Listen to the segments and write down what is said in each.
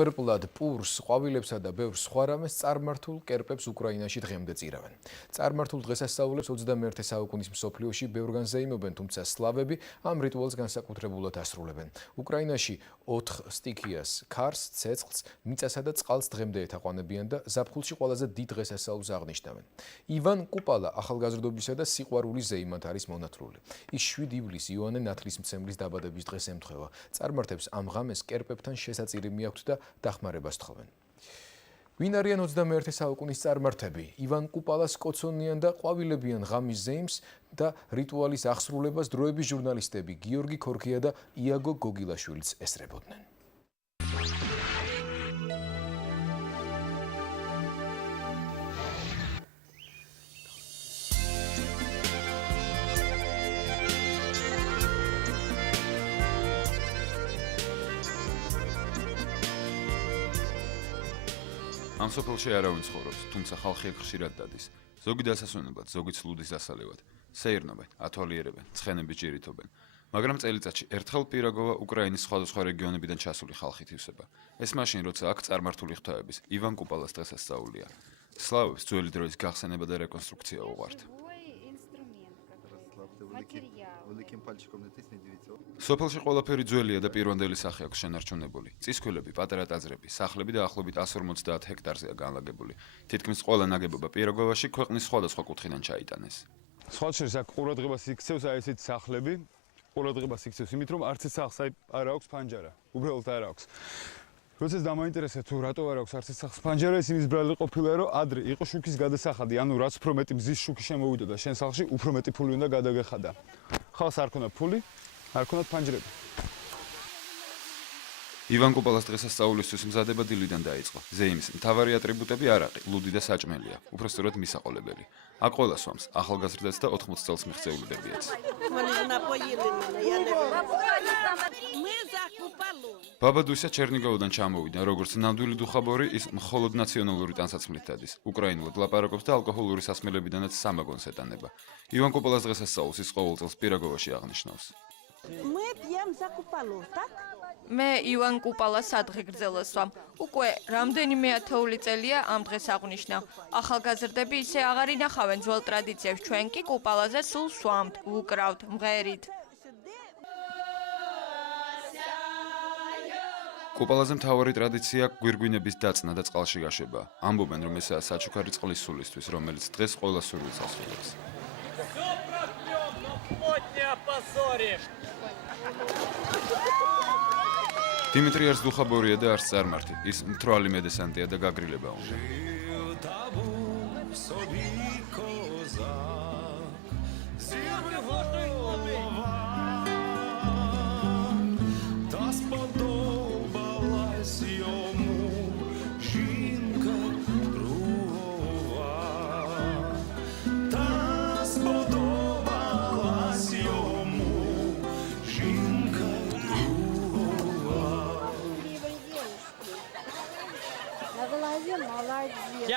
Ვერპლად პურს, ყვავილებსა და ბევრ სხვა რამეს წარმართულ კერპებს უკრაინაში დღემდე წირავენ. Წარმართულ დღესასწაულებს 21 საუკუნის მსოფლიოში ბევრგან ზეიმობენ, თუმცა სლავები ამ რიტუალს განსაკუთრებულად ასრულებენ. უკრაინაში 4 სტიქიას, ქარს, ცეცხლს, მიწასა და წყალს დღემდე ეთაყვანებიან და ზაფხულში ყველაზე დიდ დღესასწაულს აღნიშნავენ. ივან კუპალა ახალგაზრდობისა და სიყვარულის ზეიმად არის მონათლული. ის 7 ივლისს იოანე ნათლისმცემლის დაბადების დღეს ემთხვევა. წარმართებს ამ ღამეს კერპებთან შესაწირი მიაქვთ და დახმარებას თხოვენ. ვინ არიან 21 საუკუნის წარმართები? ივან კუპალას კოცონიან და ყვავილებიან ღამის ზეიმს და რიტუალის აღსრულებას დროების ჟურნალისტები გიორგი ქორქია და იაგო გოგილაშვილიც ესწრებოდნენ. ამ სოფელში არავინ ცხოვრობს, თუმცა ხალხი აქ ხშირად დადის. ზოგი დასასვენებლად, ზოგი ცლუდის დასალევად. სეირნობენ, ათვალიერებენ, ცხენებით ჭირითობენ. მაგრამ წელიწადში ერთხელ პირაგოვა უკრაინის სხვადასხვა რეგიონებიდან ჩასული ხალხით ივსება. ეს მაშინ, როცა აქ წარმართული ღვთაების ივან კუპალას დღესასწაულია. სლავებს ძველი დროის გახსენება და რეკონსტრუქცია უყვართ. სოფელში ყველაფერი ძველია და პირვანდელი სახე აქვს შენარჩუნებული. წისქვილები, პატარა ტაძრები, სახლები და ახლობით 150 ჰექტარზეა განლაგებული. თითქმის ყველა ნაგებობა პირაგოვაში ქვეყნის სხვადასხვა კუთხიდან ჩაიტანეს. სხვა შორის აქ ყურადღებას იქცევს აი ესეთი სახლები. ყურადღებას იქცევს იმით, რომ არც ერთ სახლს არ აქვს ფანჯარა. უბრალოდ არ აქვს. როდესაც დამაინტერესა თუ რატო არ აქვს არც ერთ სახლს ფანჯარა, ის იმის ბრალი ყოფილა, რომ ადრე იყო შუქის გადასახადი, ანუ რაც უფრო მეტი მზის შუქი შემოვიდოდა შენ სახლში, უფრო მეტი ფული უნდა გადაგეხადა. ხალხს არ ქონდა ფული, არ ქონდათ ფანჯრები. ივან კუპალას დღესასწაულისთვის მზადება დილიდან დაიწყო. ზეიმის მთავარი ატრიბუტები არაყი, ლუდი და საჭმელია, უпростоრად მისაყოლებელი. აქ ყველა სვამს, ახალგაზრდაც და 80 წელს მიღწეულებებიაც. ბაბადუისა ჩერნიგოვიდან ჩამოვიდა, როგორც ნამდვილი დუხაბორი, ის მხოლოდ ნაციონალური ტანსაცმლით დადის. უკრაინულად ლაპარაკობს და ალკოჰოლური სასმელებიდანაც სამაგონს ეტანება. ივან კუპალას დღესასწაულს ის ყოველ წელს პირაგოვაში აღნიშნავს. მე ივან კუპალას სადღეგრძელოს ვამ. უკვე რამდენიმე ათეული წელია ამ დღეს აღნიშნავ. ახალგაზრდები ისე აღარ ინახავენ ძველ ტრადიციებს, ჩვენ კი კუპალაზე სულ სვამთ, უკრავთ, მღერით. კუპალაზე მთავარი ტრადიცია გვირგვინების დაწნა და წყალში გაშება. ამბობენ, რომ ესაა საჩუქარი წყლის სულისთვის, რომელიც დღეს ყველა სურვილს ასრულებს. დიმიტრი არც დუხაბორია და არც წარმართი. ის მთვრალი მედესანტია და გაგრილება უნდა.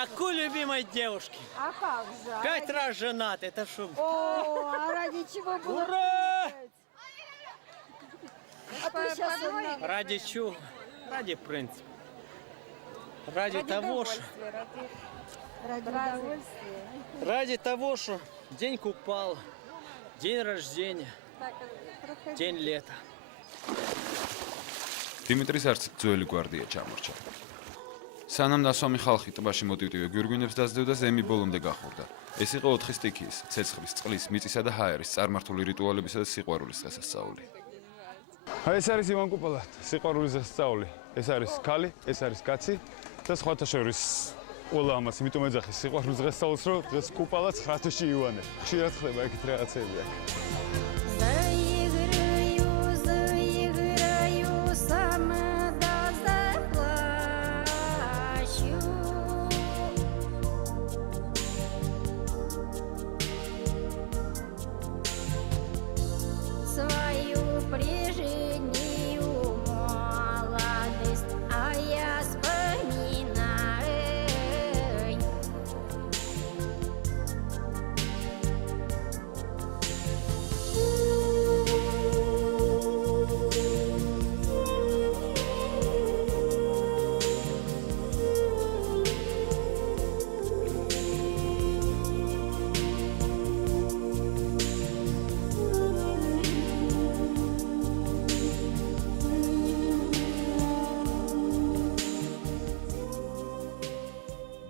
Какой любимой девушки? А как же? 5 раз женат, это шо? О, а ради чего было? Ура! А ты сейчас Ради чего? Ради принципа. Ради того, что... Ради удовольствия. Ради того, что день купал, день рождения, день лета. დიმიტრის არც ძველი გვარდია ჩამორჩა. სანამ დასვამი ხალხი ტბაში მოტივტივე გვირგვინებს დასდევდა, ზემი ბოლომდე გახურდა. ეს იყო 4 სტიქიის, ცეცხლის, წყლის, მიწისა და ჰაერის წარმართული რიტუალებისა და სიყვარულის დღესასწაული. აი ეს არის ივან კუპალა, სიყვარულის დღესასწაული. ეს არის ქალი, ეს არის კაცი და სხვათა შორის ყველა ამას იმიტომ ეძახის სიყვარულის დღესასწაულს, რომ დღეს კუპალა 9 თვეში ივანე. ხშირად ხდება ეგეთ რაღაცები აქ.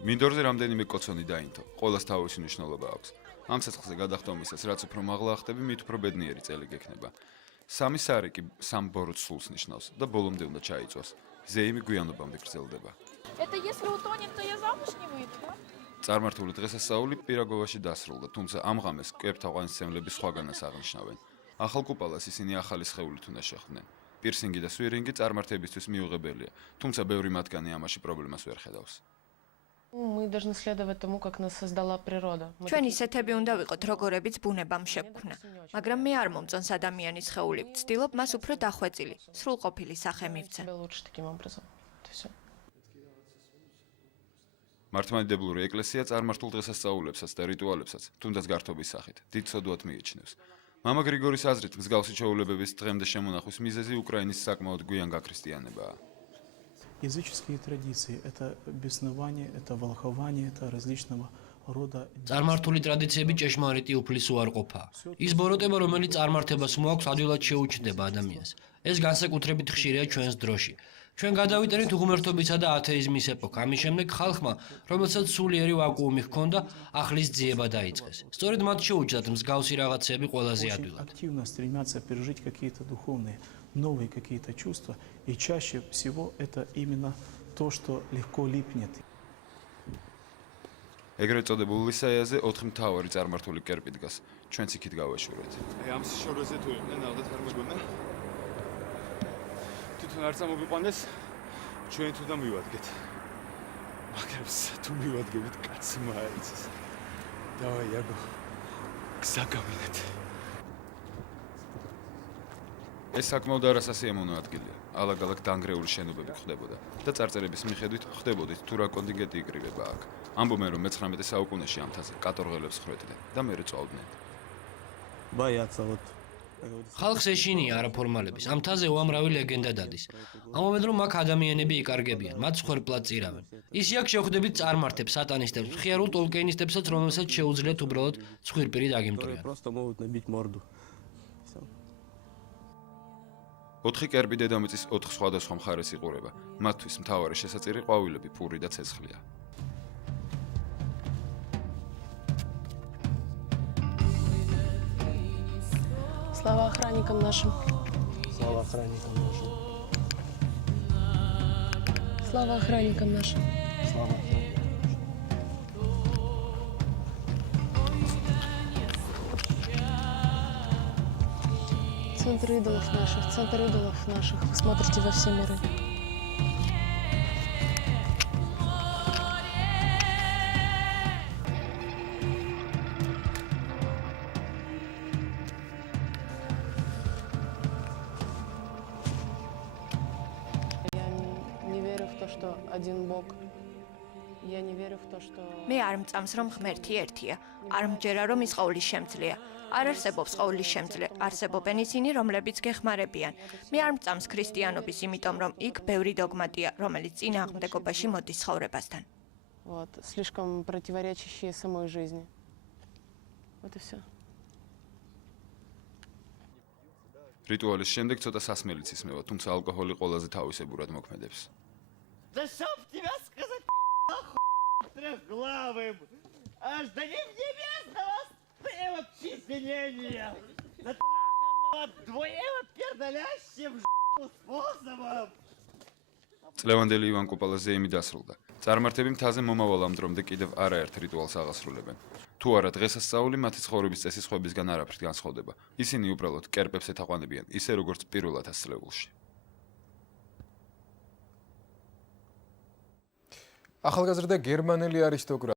მინდორზე რამდენიმე კოცონი დაინთო, ყოველას თავისი მნიშვნელობა აქვს. ამ ცეცხლზე გადახდომისას, რაც უფრო მაღლა ახტები, მით უფრო ბედნიერი წელი გექნება. სამი სარი კი სამ ბოროტ სულს ნიშნავს და ბოლომდე უნდა ჩაიწვას. ზეიმი გვიანობამდე გრძელდება. Это если утонет, то я замуж не выйду, да? წარმართული დღესასწაული პირაგოვაში დასრულდა, თუმცა ამ ღამეს კეპთაყვანისმცემლები სხვაგანაც აღნიშნავენ. ახალ კუპალას ისინი ახალი სხეულით უნდა შეხვდნენ. პირსინგი და სვირინგი წარმართებისთვის მიუღებელია, თუმცა ბევრი მათგანი ამაში პრობლემას ვერ ხედავს. Мы должны следовать тому, как нас создала природа. ჩვენ ისეთები უნდა ვიყოთ, როგორებიც ბუნებამ შეგვქნა. მაგრამ მე არ მომწონს ადამიანის სხეული. ვცდილობ მას უფრო დახვეწილი, სრულყოფილი სახე მივცე. Себя лучше таким образом. Это всё. მართლმადიდებლური ეკლესია წარმართულ დღესასწაულებსაც და რიტუალებსაც, თუნდაც გართობის სახით, დიდ სოდუად მიიჩნევს. მამა გრიგორის აზრით, მსგავსი ჩვეულებების დღემდე შემონახვის მიზეზი უკრაინის საკმაოდ გვიან გაქრისტიანებაა. Языческие традиции – это беснование, это волхование, это различного рода… წარმართული ტრადიციები ჭეშმარიტი უფლის უარყოფაა. ის ბოროტება, რომელიც წარმართებას მოაქვს, ადვილად შეუჩნდება ადამიანს. ეს განსაკუთრებით ხშირია ჩვენს დროში. ჩვენ გადავიტანით უღმერთობისა და ათეიზმის ეპოქა. ამის შემდეგ ხალხმა, რომელსაც სულიერი ვაკუუმი ჰქონდა, ახლის ძიება დაიწყეს. სწორედ მათ შეუჩნდათ მსგავსი რაღაცები ყველაზე Очень ადვილად. активно стремятся пережить какие-то духовные, новые какие-то чувства. И чаще всего это именно то, что легко липнет. ეგრეთ წოდებულ ლისაიაზე 4 მთავარი წარმართული კერპი დგას. ჩვენც იქით გავაშურეთ. აი ამ სიშოროზე თუ იყვნენ ალბათ არ მოგონა. თვითონ არ წამოგიყვანეს, ჩვენ თუ და მივადგეთ. მაგრამ თუ მივადგებით, კაცი მაიცის. დავაი აგო. გზაგავინეთ. ეს საკმაოდ არასასიამოვნო ადგილია. ალაგ-ალაგ დანგრეული შენობები ხდებოდა და წარწერების მიხედვით ხდებოდით თუ რა კონტინგენტი იკრიბება აქ. ამბობენ, რომ მე-19 საუკუნეში ამ მთაზე კატორღელებს ხრედნენ და მერე წავდნენ. Боятся вот. ხალხს ეშინია არაფორმალების. ამ მთაზე უამრავი ლეგენდა დადის. ამობენ, რომ აქ ადამიანები იკარგებიან, მათ სხვერპლად წირავენ. ისე აქ შეხვდებით წარმართებს, სატანისტებს, მხიარულ ტოლკეინისტებსაც, რომელსაც შეუძლიათ უბრალოდ ცხვირპირი დაგიმტვრიან. Просто могут набить морду. 4 კერპი დედამიწის 4 სხვადასხვა მხარეს იყურება. მათთვის მთავარი შესაწირი ყვავილები, პური და ცეცხლია. Слава охранникам нашим. Слава охранникам нашим. Слава охранникам нашим. Слава охранникам. Центр идолов наших. Вы смотрите во все миры. Я не верю в то, что один Бог. Я не верю в то, что… მე არ მწამს, რომ ღმერთი ერთია. არ მჯერა, რომ ის ყოვლის შემძლეა. არ არსებობს ყოვლის შემძლე. არსებობენ ისინი, რომლებიც გეხმარებიან. მე არ მწამს ქრისტიანობის, იმიტომ რომ იქ ბევრი დოგმატია, რომელიც წინააღმდეგობაში მოდის ცხოვრებასთან. Вот, слишком противоречащие самой жизни. Вот и все. რიტუალის შემდეგ ცოტა სასმელიც ისმევა, თუმცა ალკოჰოლი ყველაზე თავისებურად მოქმედებს. Да чтоб тебя сказать, трехглавым, аж до небесного обчисления, затраханного двоево-пердалящим способом. წლევანდელი ივან კუპალას ზეიმი დასრულდა. წარმართები მთაზე მომავალ ამ დრომდე კიდევ არაერთ რიტუალს აღასრულებენ. თუ არა დღესასწაული მათი ცხოვრების წესის სხვებისგან არაფრით განსხვავდება. ისინი უბრალოდ კერპებს ეთაყვანებიან, ისე როგორც პირველად ასწლეულში. ახალგაზრდა გერმანელი არისტოკრატი